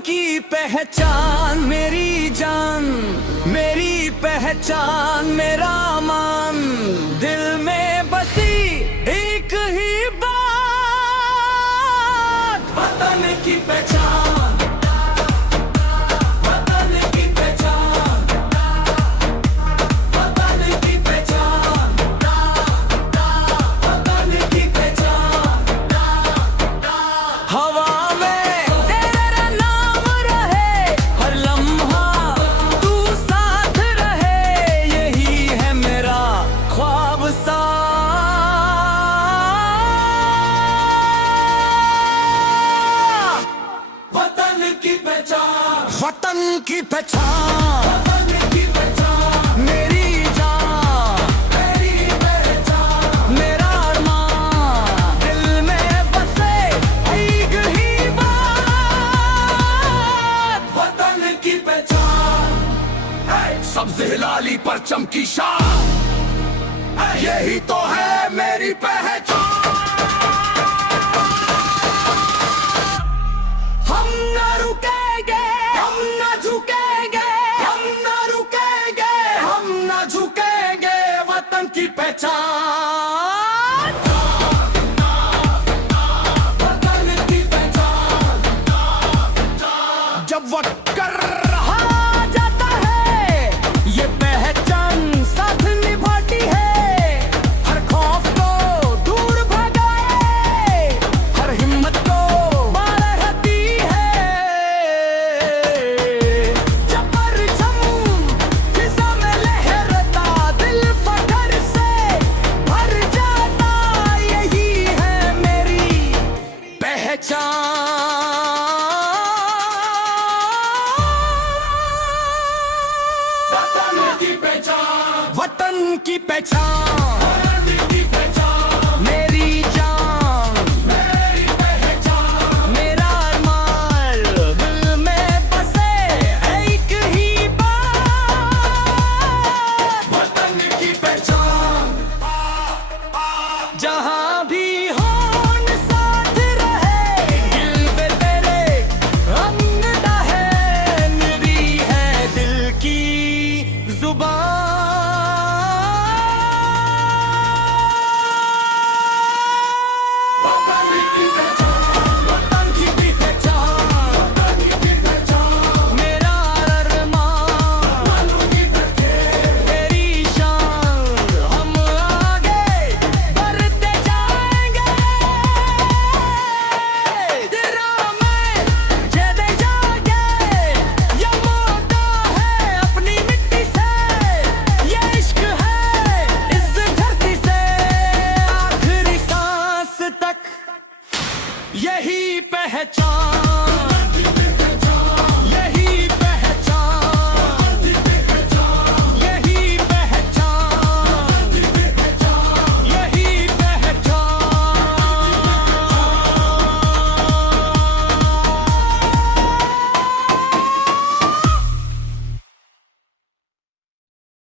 की पहचान मेरी जान, मेरी पहचान मेरा मान, दिल में बसी एक ही बात, वतन की पहचान, वतन की पहचान, वतन की पहचान, वतन की पहचान। हवा वतन की पहचान, वतन की पहचान, मेरी जान, मेरी पहचान, मेरा अरमान, दिल में बसे एक ही बात, वतन की पहचान। सब्ज़ हिलाली परचम की शान, यही तो है मेरी पहचान। हम न रुकेंगे, हम न झुकेंगे, हम न रुकेंगे, हम न झुकेंगे, वतन की पहचान, वतन की पहचान। जब वक्त कर रहा जाता है ये पहचान साथ निभाती है, हर खौफ को दूर भगाए, हर हिम्मत को वतन की पहचान, वतन की पहचान, मेरी जान, मेरी पहचान, मेरा अरमान, दिल में बसे एक ही बात, वतन की पहचान। जहां भी यही पहचान।